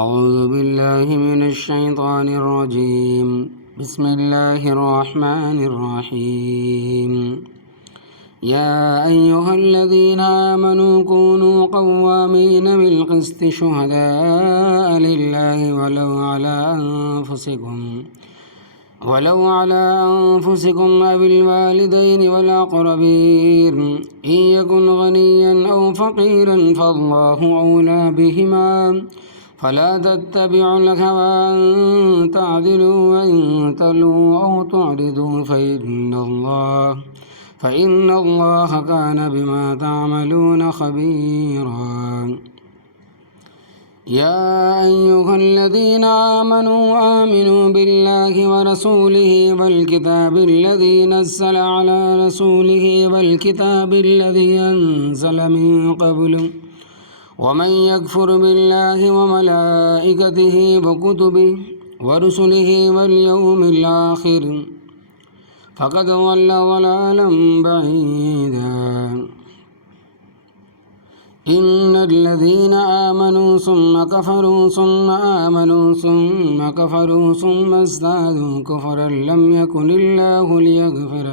اعوذ باللہ من الشیطان الرجیم بسم اللہ الرحمن الرحیم یا ایہا الذین آمنوا کونوا قوامین بالقسط شہداء للہ ولو علی انفسکم او الوالدین والاقربین ان یکن غنیا او فقیرا فاللہ اولی بہما فلا تتبعوا الهوى أن تعدلوا وإن تلووا أو تعرضوا فإن الله كان بما تعملون خبيرا يا أيها الذين آمنوا بالله ورسوله والكتاب الذي نزل على رسوله والكتاب الذي أنزل من قبل ومن يكفر بالله وملائكته وكتبه ورسله واليوم الآخر فقد ضل ضلالا بعيدا إن الذين آمنوا ثم كفروا ثم آمنوا ثم كفروا ثم ازدادوا كفرا لم يكن الله ليغفر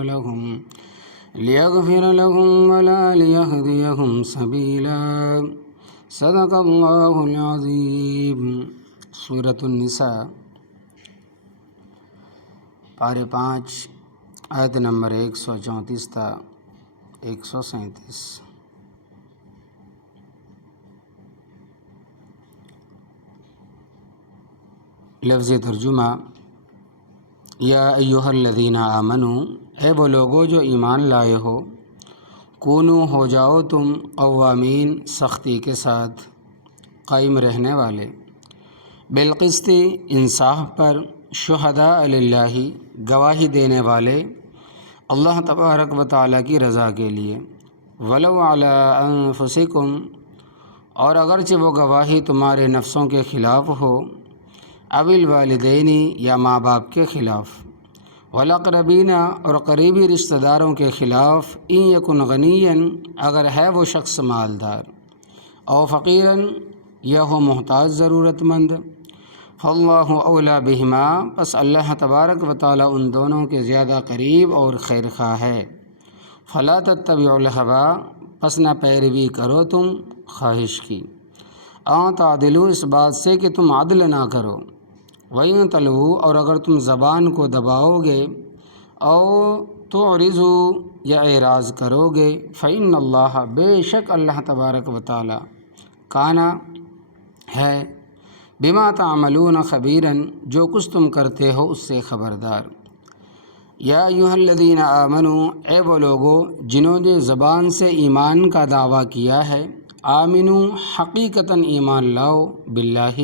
لهم ولا ليهديهم سبيلا صدق اللہ العظیم۔ سورۃ النساء پارے 5 آیت نمبر 134 تا 137۔ لفظ ترجمہ: یا ایہا الذین آمنوا، اے وہ لوگو جو ایمان لائے ہو، کونو ہو جاؤ تم، قوامین سختی کے ساتھ، قائم رہنے والے، بالقسط انصاف پر، شہداء للہ گواہی دینے والے اللہ تبارک و تعالیٰ کی رضا کے لیے، ولو علی انفسکم، اور اگرچہ وہ گواہی تمہارے نفسوں کے خلاف ہو، او الوالدین یا ماں باپ کے خلاف، والاقربین اور قریبی رشتہ داروں کے خلاف، ان یکن غنیا اگر ہے وہ شخص مالدار، او فقیرا یا ہو محتاج ضرورت مند، فاللہ اولی بہما، پس اللہ تبارک و تعالیٰ ان دونوں کے زیادہ قریب اور خیر خواہ ہے، فلا تتبعوا الہوی، پس نہ پیروی کرو تم خواہش کی، ان تعدلوا، اس بات سے کہ تم عدل نہ کرو، وَإِن تَلْوُوا، اور اگر تم زبان کو دباؤ گے، او تعرضوا یا اعراض کرو گے، فإن اللہ، بے شک اللہ تبارک و تعالی، کانا ہے، بما تعملون خبیراً، جو کچھ تم کرتے ہو اس سے خبردار۔ یا ایھا الذین آمنوا، اے وہ لوگو جنہوں نے زبان سے ایمان کا دعویٰ کیا ہے، آمنو حقیقتاً ایمان لاؤ، باللہ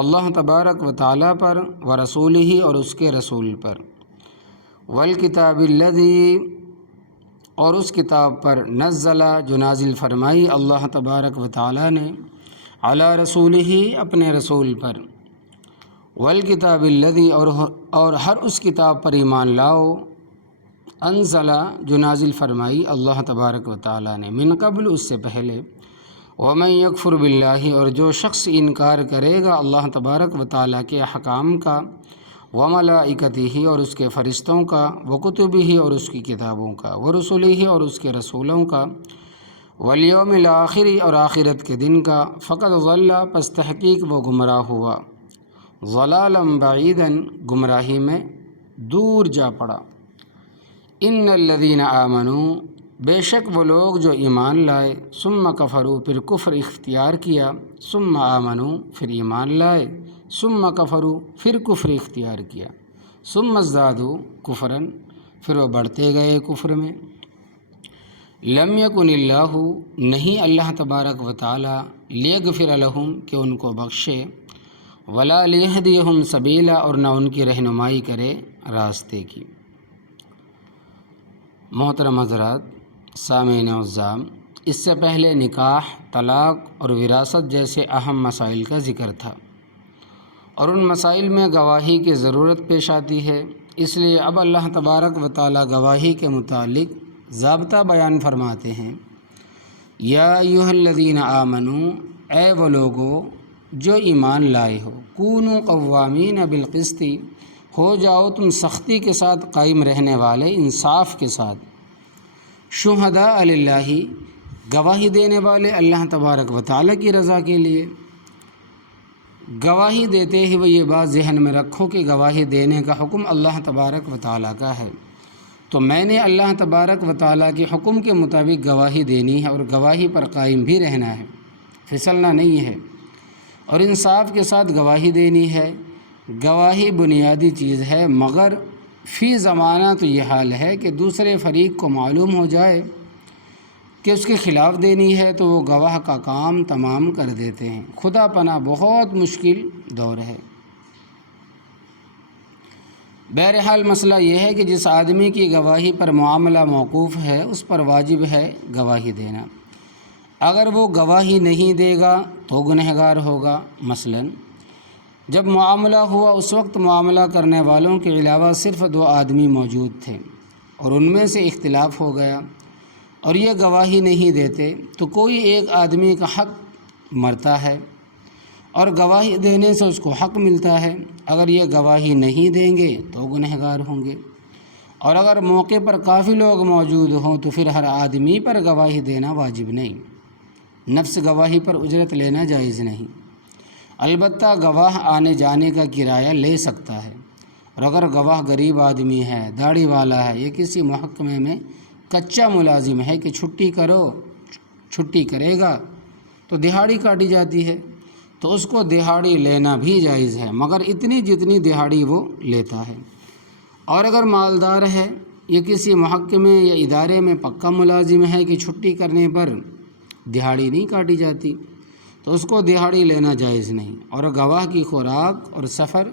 اللہ تبارک و تعالیٰ پر، ورسولہ اور اس کے رسول پر، والکتاب الذی اور اس کتاب پر، نزل جو نازل فرمائی اللہ تبارک و تعالیٰ نے، علی رسولہ اپنے رسول پر، والکتاب الذی اور ہر اس کتاب پر ایمان لاؤ، انزل جو نازل فرمائی اللہ تبارک و تعالیٰ نے، من قبل اس سے پہلے، ومن یکفر باللہ اور جو شخص انکار کرے گا اللہ تبارک و تعالیٰ کے احکام کا، وملائکتہ اور اس کے فرشتوں کا، وکتبہ اور اس کی کتابوں کا، ورسلہ اور اس کے رسولوں کا، والیوم الآخر اور آخرت کے دن کا، فقد ضل پس تحقیق وہ گمراہ ہوا، ضلالا بعیدا گمراہی میں دور جا پڑا۔ ان الذین آمنوا، بے شک وہ لوگ جو ایمان لائے، ثم کفروا پھر کفر اختیار کیا، ثم آمنوا پھر ایمان لائے، ثم کفروا پھر کفر اختیار کیا، ثم ازدادوا کفرا پھر وہ بڑھتے گئے کفر میں، لم یکن اللہ نہیں اللہ تبارک و تعالی، لیغفر لہم کہ ان کو بخشے، ولا لیہدیہم سبیلا اور نہ ان کی رہنمائی کرے راستے کی۔ محترم حضرات، سامعین اعزام، اس سے پہلے نکاح، طلاق اور وراثت جیسے اہم مسائل کا ذکر تھا، اور ان مسائل میں گواہی کی ضرورت پیش آتی ہے، اس لیے اب اللہ تبارک و تعالیٰ گواہی کے متعلق ضابطہ بیان فرماتے ہیں۔ یا ایھا الذین آمنوا، اے وہ لوگو جو ایمان لائے ہو، کونوا قوامین بالقسط، ہو جاؤ تم سختی کے ساتھ قائم رہنے والے، انصاف کے ساتھ، شہداء للہ، گواہی دینے والے اللہ تبارک و تعالیٰ کی رضا کے لیے۔ گواہی دیتے ہوئے یہ بات ذہن میں رکھو کہ گواہی دینے کا حکم اللہ تبارک و تعالیٰ کا ہے، تو میں نے اللہ تبارک و تعالیٰ کے حکم کے مطابق گواہی دینی ہے اور گواہی پر قائم بھی رہنا ہے، پھسلنا نہیں ہے، اور انصاف کے ساتھ گواہی دینی ہے۔ گواہی بنیادی چیز ہے، مگر فی زمانہ تو یہ حال ہے کہ دوسرے فریق کو معلوم ہو جائے کہ اس کے خلاف دینی ہے تو وہ گواہ کا کام تمام کر دیتے ہیں۔ خدا پناہ بہت مشکل دور ہے۔ بہرحال مسئلہ یہ ہے کہ جس آدمی کی گواہی پر معاملہ موقوف ہے اس پر واجب ہے گواہی دینا۔ اگر وہ گواہی نہیں دے گا تو گنہگار ہوگا۔ مثلاً جب معاملہ ہوا اس وقت معاملہ کرنے والوں کے علاوہ صرف 2 آدمی موجود تھے اور ان میں سے اختلاف ہو گیا اور یہ گواہی نہیں دیتے تو کوئی ایک آدمی کا حق مرتا ہے اور گواہی دینے سے اس کو حق ملتا ہے۔ اگر یہ گواہی نہیں دیں گے تو گنہگار ہوں گے، اور اگر موقع پر کافی لوگ موجود ہوں تو پھر ہر آدمی پر گواہی دینا واجب نہیں، نفس گواہی پر اجرت لینا جائز نہیں، البتہ گواہ آنے جانے کا کرایہ لے سکتا ہے، اور اگر گواہ غریب آدمی ہے، داڑھی والا ہے، یا کسی محکمے میں کچا ملازم ہے کہ چھٹی کرو، چھٹی کرے گا تو دہاڑی کاٹی جاتی ہے، تو اس کو دہاڑی لینا بھی جائز ہے، مگر اتنی جتنی دہاڑی وہ لیتا ہے۔ اور اگر مالدار ہے یا کسی محکمے یا ادارے میں پکا ملازم ہے کہ چھٹی کرنے پر دہاڑی نہیں کاٹی جاتی تو اس کو دہاڑی لینا جائز نہیں، اور گواہ کی خوراک اور سفر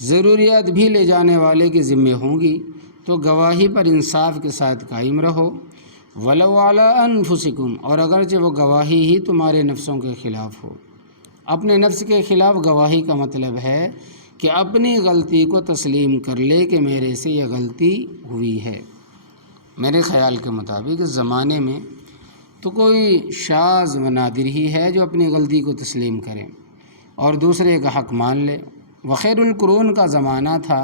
ضروریات بھی لے جانے والے کے ذمے ہوں گی، تو گواہی پر انصاف کے ساتھ قائم رہو، وَلَوْ عَلَىٰ أَنفُسِكُمْ، اور اگرچہ وہ گواہی ہی تمہارے نفسوں کے خلاف ہو۔ اپنے نفس کے خلاف گواہی کا مطلب ہے کہ اپنی غلطی کو تسلیم کر لے کہ میرے سے یہ غلطی ہوئی ہے۔ میرے خیال کے مطابق اس زمانے میں تو کوئی شاذ و نادر ہی ہے جو اپنی غلطی کو تسلیم کرے اور دوسرے کا حق مان لے۔ وخیر القرون کا زمانہ تھا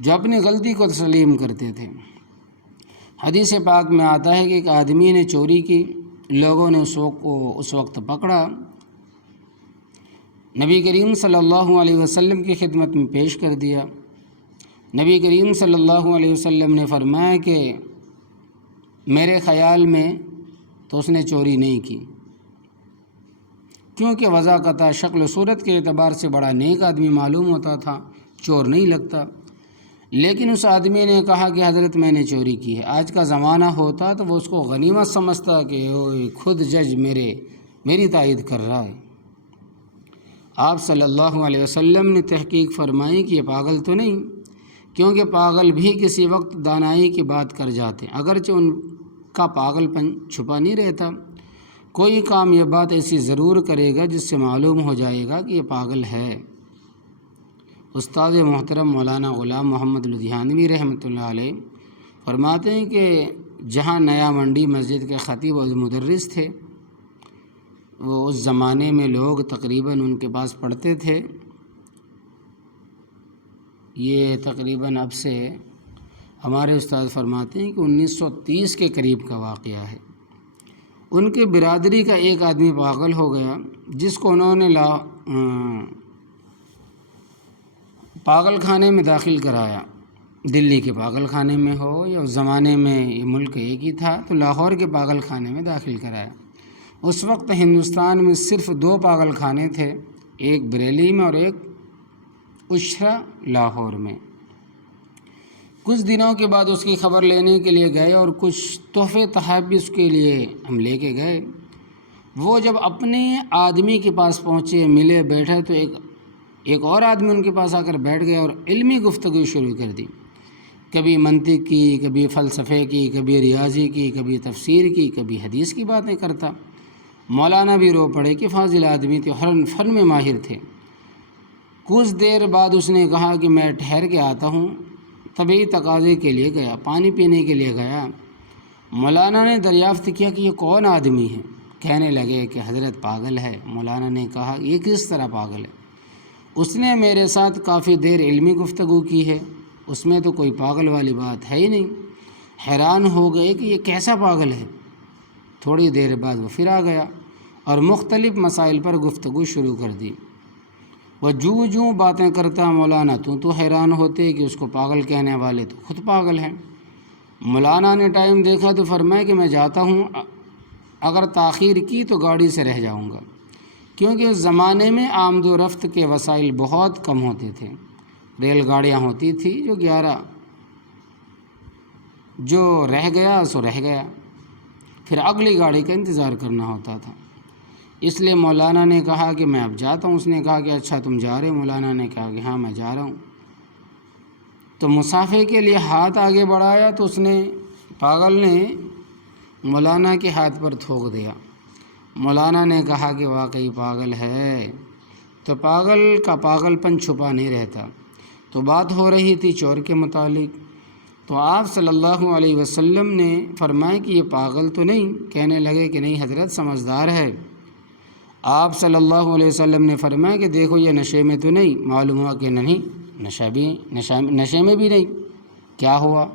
جو اپنی غلطی کو تسلیم کرتے تھے۔ حدیث پاک میں آتا ہے کہ ایک آدمی نے چوری کی، لوگوں نے اس وقت پکڑا، نبی کریم صلی اللہ علیہ وسلم کی خدمت میں پیش کر دیا۔ نبی کریم صلی اللہ علیہ وسلم نے فرمایا کہ میرے خیال میں تو اس نے چوری نہیں کی، کیونکہ وضاقتہ شکل و صورت کے اعتبار سے بڑا نیک آدمی معلوم ہوتا تھا، چور نہیں لگتا۔ لیکن اس آدمی نے کہا کہ حضرت میں نے چوری کی ہے۔ آج کا زمانہ ہوتا تو وہ اس کو غنیمت سمجھتا کہ خود جج میری تائید کر رہا ہے۔ آپ صلی اللہ علیہ وسلم نے تحقیق فرمائی کہ یہ پاگل تو نہیں، کیونکہ پاگل بھی کسی وقت دانائی کی بات کر جاتے، اگرچہ ان کا پاگل پن چھپا نہیں رہتا۔ کوئی کام یہ بات ایسی ضرور کرے گا جس سے معلوم ہو جائے گا کہ یہ پاگل ہے۔ استاد محترم مولانا غلام محمد لدھیانوی رحمۃ اللہ علیہ فرماتے ہیں کہ جہاں نیا منڈی مسجد کے خطیب اور مدرس تھے، وہ اس زمانے میں لوگ تقریباً ان کے پاس پڑھتے تھے، یہ تقریباً اب سے ہمارے استاد فرماتے ہیں کہ 1930 کے قریب کا واقعہ ہے۔ ان کے برادری کا ایک آدمی پاگل ہو گیا، جس کو انہوں نے پاگل خانے میں داخل کرایا۔ دلی کے پاگل خانے میں ہو یا اس زمانے میں یہ ملک ایک ہی تھا تو لاہور کے پاگل خانے میں داخل کرایا۔ اس وقت ہندوستان میں صرف 2 پاگل خانے تھے، ایک بریلی میں اور ایک اشرا لاہور میں۔ کچھ دنوں کے بعد اس کی خبر لینے کے لیے گئے اور کچھ تحفے تحائف بھی اس کے لیے ہم لے کے گئے۔ وہ جب اپنے آدمی کے پاس پہنچے، ملے، بیٹھے تو ایک اور آدمی ان کے پاس آ کر بیٹھ گیا اور علمی گفتگو شروع کر دی، کبھی منطق کی، کبھی فلسفے کی، کبھی ریاضی کی، کبھی تفسیر کی، کبھی حدیث کی باتیں کرتا۔ مولانا بھی رو پڑے کہ فاضل آدمی تھے، ہر فن میں ماہر تھے۔ کچھ دیر بعد اس نے کہا کہ میں ٹھہر کے آتا ہوں، طبعی تقاضے کے لیے گیا، پانی پینے کے لیے گیا۔ مولانا نے دریافت کیا کہ یہ کون آدمی ہے، کہنے لگے کہ حضرت پاگل ہے۔ مولانا نے کہا یہ کس طرح پاگل ہے؟ اس نے میرے ساتھ کافی دیر علمی گفتگو کی ہے، اس میں تو کوئی پاگل والی بات ہے ہی نہیں۔ حیران ہو گئے کہ یہ کیسا پاگل ہے۔ تھوڑی دیر بعد وہ پھر آ گیا اور مختلف مسائل پر گفتگو شروع کر دی۔ وہ جوں باتیں کرتا مولانا تو حیران ہوتے کہ اس کو پاگل کہنے والے تو خود پاگل ہیں۔ مولانا نے ٹائم دیکھا تو فرمایا کہ میں جاتا ہوں، اگر تاخیر کی تو گاڑی سے رہ جاؤں گا، کیونکہ اس زمانے میں آمد و رفت کے وسائل بہت کم ہوتے تھے۔ ریل گاڑیاں ہوتی تھی جو رہ گیا سو رہ گیا، پھر اگلی گاڑی کا انتظار کرنا ہوتا تھا۔ اس لیے مولانا نے کہا کہ میں اب جاتا ہوں۔ اس نے کہا کہ اچھا تم جا رہے؟ مولانا نے کہا کہ ہاں میں جا رہا ہوں۔ تو مسافے کے لیے ہاتھ آگے بڑھایا تو پاگل نے مولانا کے ہاتھ پر تھوک دیا۔ مولانا نے کہا کہ واقعی پاگل ہے، تو پاگل کا پاگل پن چھپا نہیں رہتا۔ تو بات ہو رہی تھی چور کے متعلق، تو آپ صلی اللہ علیہ وسلم نے فرمایا کہ یہ پاگل تو نہیں؟ کہنے لگے کہ نہیں حضرت سمجھدار ہے۔ آپ صلی اللہ علیہ وسلم نے فرمایا کہ دیکھو یہ نشے میں تو نہیں؟ معلوم ہوا کہ نہیں، نشے میں بھی نہیں۔ کیا ہوا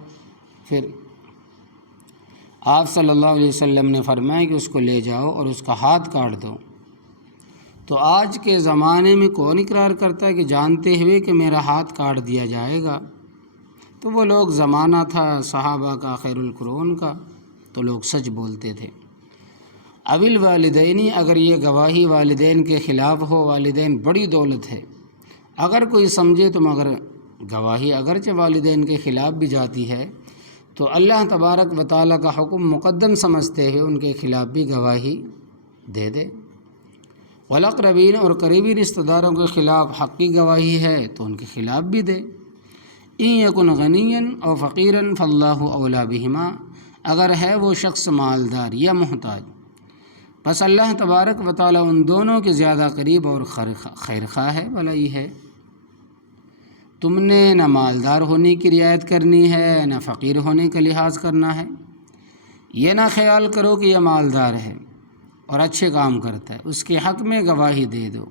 پھر؟ آپ صلی اللہ علیہ وسلم نے فرمایا کہ اس کو لے جاؤ اور اس کا ہاتھ کاٹ دو۔ تو آج کے زمانے میں کون اقرار کرتا ہے کہ جانتے ہوئے کہ میرا ہاتھ کاٹ دیا جائے گا؟ تو وہ لوگ زمانہ تھا صحابہ کا، خیر القرون کا، تو لوگ سچ بولتے تھے۔ اب الوالدینی، اگر یہ گواہی والدین کے خلاف ہو، والدین بڑی دولت ہے، اگر کوئی سمجھے تو مگر گواہی اگرچہ والدین کے خلاف بھی جاتی ہے تو اللہ تبارک و تعالیٰ کا حکم مقدم سمجھتے ہوئے ان کے خلاف بھی گواہی دے دے۔ والاقربین، اور قریبی رشتہ داروں کے خلاف حقی گواہی ہے تو ان کے خلاف بھی دے۔ ان یکن غنیا او فقیرا فاللہ اولی بہما، اگر ہے وہ شخص مالدار یا محتاج، بس اللہ تبارک و تعالیٰ ان دونوں کے زیادہ قریب اور خیر خواہ ہے، بھلائی ہے۔ تم نے نہ مالدار ہونے کی رعایت کرنی ہے، نہ فقیر ہونے کا لحاظ کرنا ہے۔ یہ نہ خیال کرو کہ یہ مالدار ہے اور اچھے کام کرتا ہے، اس کے حق میں گواہی دے دو۔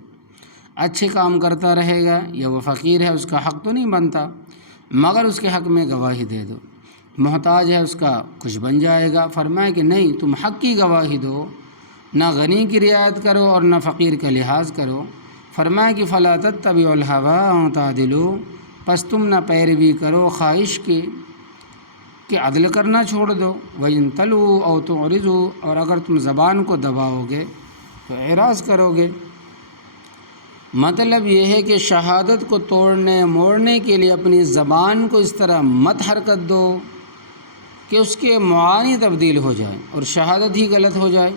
اچھے کام کرتا رہے گا یا وہ فقیر ہے، اس کا حق تو نہیں بنتا، مگر اس کے حق میں گواہی دے دو۔ محتاج ہے، اس کا کچھ بن جائے گا۔ فرمایا کہ نہیں، تم حق کی گواہی دو، نہ غنی کی رعایت کرو اور نہ فقیر کا لحاظ کرو۔ فرمایا کہ فلا تتبعوا الہوی ان تعدلوا، پس تم نہ پیروی کرو خواہش کی کہ عدل کرنا چھوڑ دو۔ وَإِن تَلْوُوا أَوْ تُعْرِضُوا، اور اگر تم زبان کو دباؤ گے تو اعراض کرو گے۔ مطلب یہ ہے کہ شہادت کو توڑنے موڑنے کے لیے اپنی زبان کو اس طرح مت حرکت دو کہ اس کے معانی تبدیل ہو جائے اور شہادت ہی غلط ہو جائے،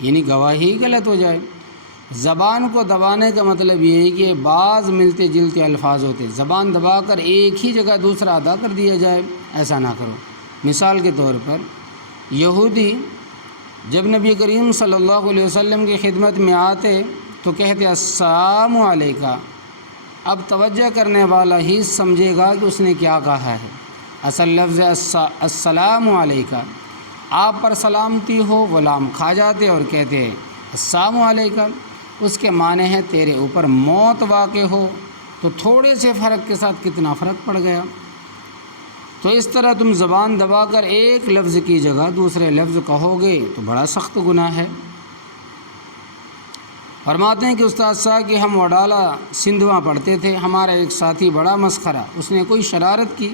یعنی گواہی غلط ہو جائے۔ زبان کو دبانے کا مطلب یہ ہے کہ بعض ملتے جلتے الفاظ ہوتے ہیں، زبان دبا کر ایک ہی جگہ دوسرا ادا کر دیا جائے، ایسا نہ کرو۔ مثال کے طور پر یہودی جب نبی کریم صلی اللہ علیہ وسلم کی خدمت میں آتے تو کہتے السلام علیکہ، اب توجہ کرنے والا ہی سمجھے گا کہ اس نے کیا کہا ہے۔ اصل لفظ السلام علیکہ، آپ پر سلامتی ہو، غلام کھا جاتے اور کہتے ہیں السلام علیکم، اس کے معنی ہے تیرے اوپر موت واقع ہو۔ تو تھوڑے سے فرق کے ساتھ کتنا فرق پڑ گیا۔ تو اس طرح تم زبان دبا کر ایک لفظ کی جگہ دوسرے لفظ کہو گے تو بڑا سخت گناہ ہے۔ فرماتے ہیں کہ استاد صاحب کہ ہم وڈالہ سندھواں پڑھتے تھے، ہمارا ایک ساتھی بڑا مسخرہ، اس نے کوئی شرارت کی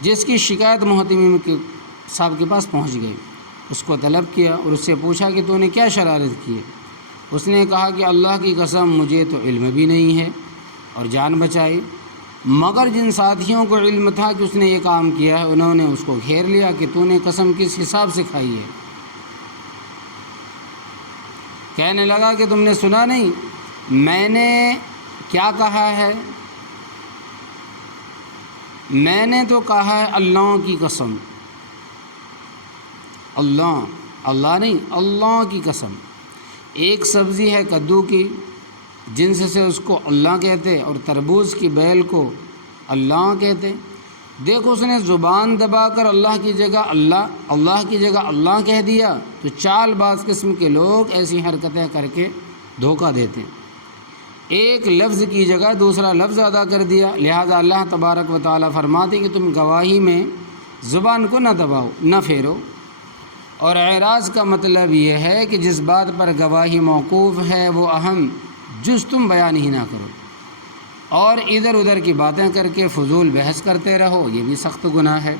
جس کی شکایت محتمم صاحب کے پاس پہنچ گئی۔ اس کو طلب کیا اور اس سے پوچھا کہ تو نے کیا شرارت کی ہے؟ اس نے کہا کہ اللہ کی قسم مجھے تو علم بھی نہیں ہے، اور جان بچائی، مگر جن ساتھیوں کو علم تھا کہ اس نے یہ کام کیا ہے انہوں نے اس کو گھیر لیا کہ تو نے قسم کس حساب سے کھائی ہے۔ کہنے لگا کہ تم نے سنا نہیں میں نے کیا کہا ہے؟ میں نے تو کہا ہے اللہ کی قسم، اللہ نہیں، اللہ کی قسم۔ ایک سبزی ہے کدو کی، جنس سے اس کو اللہ کہتے، اور تربوز کی بیل کو اللہ کہتے۔ دیکھو اس نے زبان دبا کر اللہ کی جگہ اللہ کہہ دیا، تو چال باز قسم کے لوگ ایسی حرکتیں کر کے دھوکہ دیتے ہیں۔ ایک لفظ کی جگہ دوسرا لفظ ادا کر دیا، لہذا اللہ تبارک و تعالیٰ فرماتے کہ تم گواہی میں زبان کو نہ دباؤ، نہ پھیرو۔ اور اعراض کا مطلب یہ ہے کہ جس بات پر گواہی موقوف ہے وہ اہم جز تم بیان ہی نہ کرو، اور ادھر ادھر کی باتیں کر کے فضول بحث کرتے رہو، یہ بھی سخت گناہ ہے۔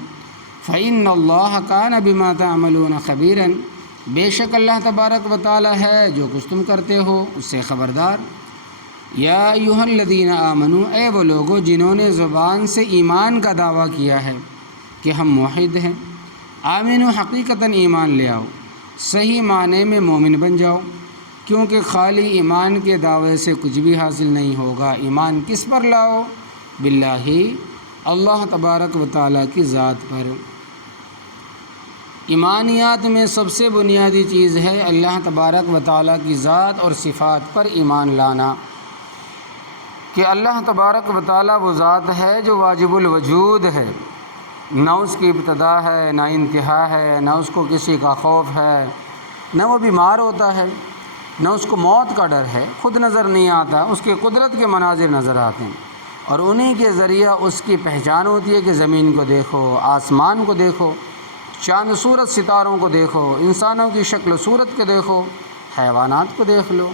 فَإِنَّ اللَّهَ كَانَ بِمَا تَعْمَلُونَ خَبِيرًا، بے شک اللہ تبارک و تعالیٰ ہے جو کچھ تم کرتے ہو اس سے خبردار۔ یا ایھا الذین آمنوا، اے وہ لوگو جنہوں نے زبان سے ایمان کا دعویٰ کیا ہے کہ ہم موحد ہیں، آمنو حقیقتاً ایمان لے آؤ، صحیح معنی میں مومن بن جاؤ، کیونکہ خالی ایمان کے دعوے سے کچھ بھی حاصل نہیں ہوگا۔ ایمان کس پر لاؤ؟ باللہ، اللہ تبارک و تعالیٰ کی ذات پر۔ ایمانیات میں سب سے بنیادی چیز ہے اللہ تبارک و تعالیٰ کی ذات اور صفات پر ایمان لانا، کہ اللہ تبارک و تعالیٰ وہ ذات ہے جو واجب الوجود ہے، نہ اس کی ابتدا ہے نہ انتہا ہے، نہ اس کو کسی کا خوف ہے، نہ وہ بیمار ہوتا ہے، نہ اس کو موت کا ڈر ہے، خود نظر نہیں آتا، اس کے قدرت کے مناظر نظر آتے ہیں، اور انہی کے ذریعہ اس کی پہچان ہوتی ہے کہ زمین کو دیکھو، آسمان کو دیکھو، چاند سورج ستاروں کو دیکھو، انسانوں کی شکل و صورت کو دیکھو، حیوانات کو دیکھ لو۔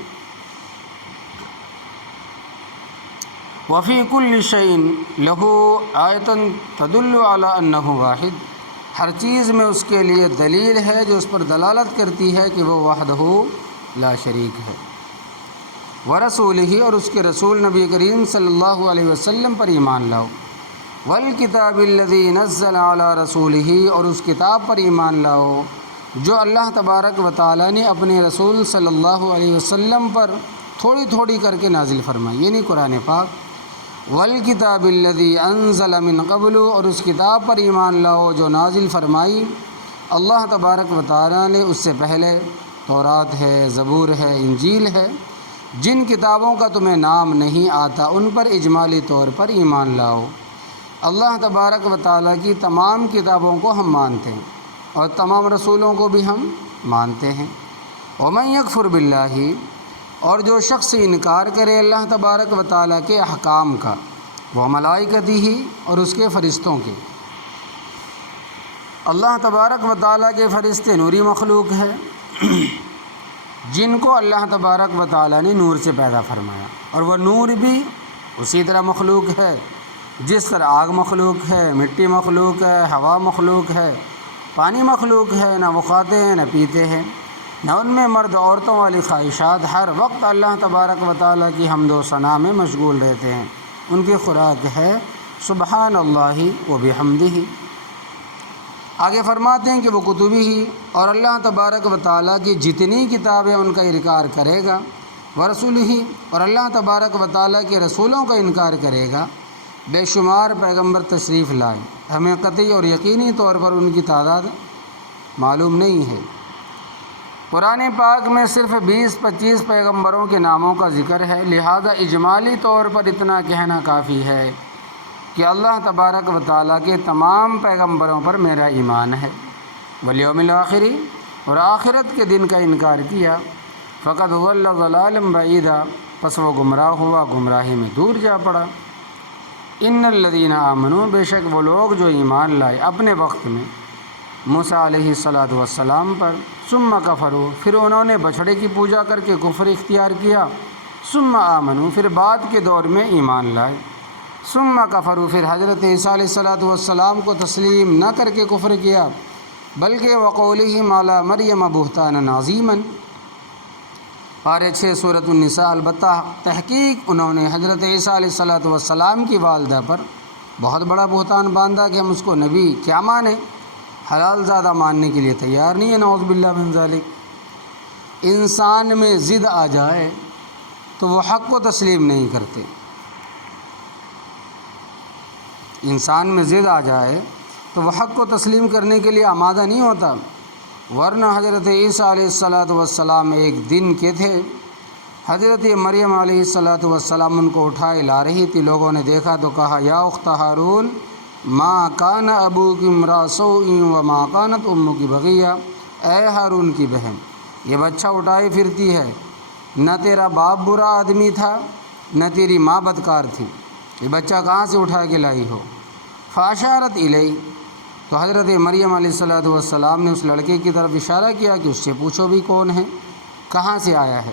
وفی کل شیء لہ آیۃ تدل علی انہ واحد، ہر چیز میں اس کے لیے دلیل ہے جو اس پر دلالت کرتی ہے کہ وہ وحدہ لا شریک ہے۔ ورسولہ، اور اس کے رسول نبی کریم صلی اللہ علیہ وسلم پر ایمان لاؤ۔ والکتاب الذی نزل علی رسولہ، اور اس کتاب پر ایمان لاؤ جو اللہ تبارک و تعالیٰ نے اپنے رسول صلی اللہ علیہ وسلم پر تھوڑی تھوڑی کر کے نازل فرمائی، یعنی قرآن پاک۔ والکتاب الذی انزل من قبل، اور اس کتاب پر ایمان لاؤ جو نازل فرمائی اللہ تبارک و تعالیٰ نے اس سے پہلے، تورات ہے، زبور ہے، انجیل ہے۔ جن کتابوں کا تمہیں نام نہیں آتا ان پر اجمالی طور پر ایمان لاؤ۔ اللہ تبارک و تعالیٰ کی تمام کتابوں کو ہم مانتے ہیں اور تمام رسولوں کو بھی ہم مانتے ہیں۔ ومن یکفر باللہ، اور جو شخص انکار کرے اللہ تبارک و تعالیٰ کے احکام کا، وہ ملائکتہ، اور اس کے فرشتوں کے۔ اللہ تبارک و تعالیٰ کے فرشتے نوری مخلوق ہے جن کو اللہ تبارک و تعالیٰ نے نور سے پیدا فرمایا، اور وہ نور بھی اسی طرح مخلوق ہے جس طرح آگ مخلوق ہے، مٹی مخلوق ہے، ہوا مخلوق ہے، پانی مخلوق ہے، نہ وہ کھاتے ہیں نہ پیتے ہیں، نہ ان میں مرد عورتوں والی خواہشات، ہر وقت اللہ تبارک و تعالیٰ کی حمد و ثنا میں مشغول رہتے ہیں۔ ان کی خوراک ہے سبحان اللہ و بحمدہ۔ آگے فرماتے ہیں کہ وہ کتبی ہی، اور اللہ تبارک و تعالیٰ کی جتنی کتابیں ان کا انکار کرے گا، ورسولہ ہی، اور اللہ تبارک و تعالیٰ کے رسولوں کا انکار کرے گا، بے شمار پیغمبر تشریف لائے، ہمیں قطعی اور یقینی طور پر ان کی تعداد معلوم نہیں ہے۔ قرآن پاک میں صرف 20-25 پیغمبروں کے ناموں کا ذکر ہے، لہذا اجمالی طور پر اتنا کہنا کافی ہے کہ اللہ تبارک و تعالیٰ کے تمام پیغمبروں پر میرا ایمان ہے۔ والیوم الآخر، اور آخرت کے دن کا انکار کیا، فقد ضل ضلالا بعیدا، پس وہ گمراہ ہوا، گمراہی میں دور جا پڑا۔ ان الذین آمنوا، بے شک وہ لوگ جو ایمان لائے اپنے وقت میں موسیٰ علیہ السلام پر، ثم کفروا، پھر انہوں نے بچھڑے کی پوجا کر کے کفر اختیار کیا، ثم آمنوا، پھر بعد کے دور میں ایمان لائے، ثم کفروا، پھر حضرت عیسیٰ علیہ السلام کو تسلیم نہ کر کے کفر کیا، بلکہ وقولہم علی مریم بہتانا عظیما، پارے 6 سورۃ النساء۔ البتہ تحقیق انہوں نے حضرت عیسیٰ علیہ السلام کی والدہ پر بہت بڑا بہتان باندھا کہ ہم اس کو نبی کیا مانیں، حلال زادہ ماننے کے لیے تیار نہیں ہے، نعوذ باللہ من ذالک۔ انسان میں ضد آ جائے تو وہ حق کو تسلیم نہیں کرتے، انسان میں ضد آ جائے تو وہ حق کو تسلیم کرنے کے لیے آمادہ نہیں ہوتا، ورنہ حضرت عیسیٰ علیہ السلام ایک دن کے تھے، حضرت مریم علیہ السلام ان کو اٹھائے لا رہی تھی، لوگوں نے دیکھا تو کہا یا اخت ہارون ما کان ابوک امرأ سوء وما کانت امک بغیہ، اے ہارون کی بہن یہ بچہ اٹھائی پھرتی ہے، نہ تیرا باپ برا آدمی تھا نہ تیری ماں بدکار تھی، یہ بچہ کہاں سے اٹھا کے لائی ہو؟ فاشارت الیہ، تو حضرت مریم علیہ السلام نے اس لڑکے کی طرف اشارہ کیا کہ اس سے پوچھو بھی کون ہے، کہاں سے آیا ہے۔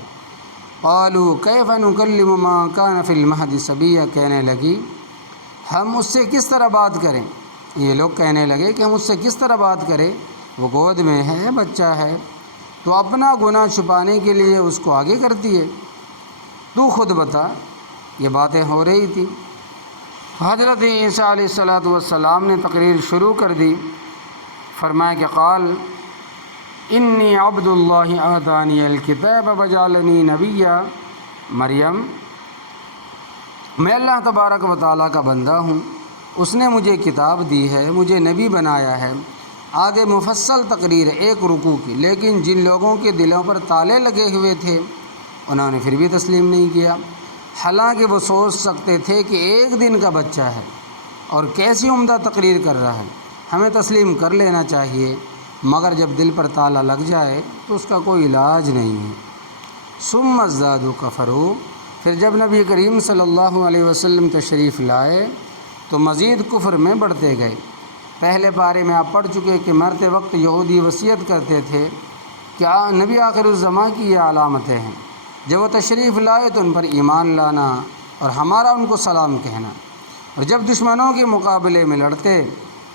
قالوا کیف نکلم من کان فی المہد صبیا، کہنے لگی ہم اس سے کس طرح بات کریں، یہ لوگ کہنے لگے کہ ہم اس سے کس طرح بات کریں، وہ گود میں ہے، بچہ ہے، تو اپنا گناہ چھپانے کے لیے اس کو آگے کرتی ہے، تو خود بتا۔ یہ باتیں ہو رہی تھی، حضرت عیسیٰ علیہ السلام نے تقریر شروع کر دی، فرمایا کہ قال انی عبد اللہ آتانی الکتاب وجعلنی نبیا، مریم میں اللہ تبارک و تعالیٰ کا بندہ ہوں، اس نے مجھے کتاب دی ہے، مجھے نبی بنایا ہے۔ آگے مفصل تقریر ایک رکوع کی، لیکن جن لوگوں کے دلوں پر تالے لگے ہوئے تھے انہوں نے پھر بھی تسلیم نہیں کیا، حالانکہ وہ سوچ سکتے تھے کہ ایک دن کا بچہ ہے اور کیسی عمدہ تقریر کر رہا ہے، ہمیں تسلیم کر لینا چاہیے، مگر جب دل پر تالا لگ جائے تو اس کا کوئی علاج نہیں ہے۔ ثم ازدادوا کفروا، پھر جب نبی کریم صلی اللہ علیہ وسلم تشریف لائے تو مزید کفر میں بڑھتے گئے۔ پہلے پارے میں آپ پڑھ چکے کہ مرتے وقت یہودی وصیت کرتے تھے کہ نبی آخر الزماں کی یہ علامتیں ہیں، جب وہ تشریف لائے تو ان پر ایمان لانا اور ہمارا ان کو سلام کہنا، اور جب دشمنوں کے مقابلے میں لڑتے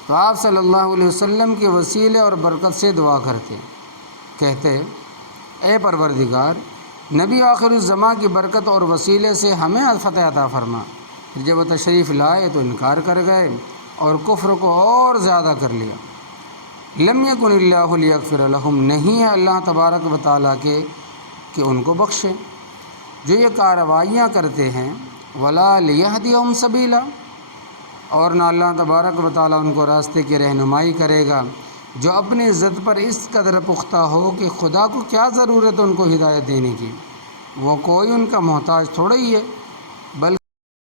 تو آپ صلی اللہ علیہ وسلم کے وسیلے اور برکت سے دعا کرتے، کہتے اے پروردگار نبی آخر الزماں کی برکت اور وسیلے سے ہمیں فتح عطا فرما۔ پھر جب وہ تشریف لائے تو انکار کر گئے اور کفر کو اور زیادہ کر لیا۔ لم یکن اللہ لیغفر لہم، نہیں ہے اللہ تبارک و تعالیٰ کے کہ ان کو بخشے جو یہ کارروائیاں کرتے ہیں، ولا لیہدیہم سبیلا، اور نہ اللہ تبارک و تعالیٰ ان کو راستے کی رہنمائی کرے گا جو اپنی ضد پر اس قدر پختہ ہو کہ خدا کو کیا ضرورت ہے ان کو ہدایت دینے کی، وہ کوئی ان کا محتاج تھوڑا ہی ہے۔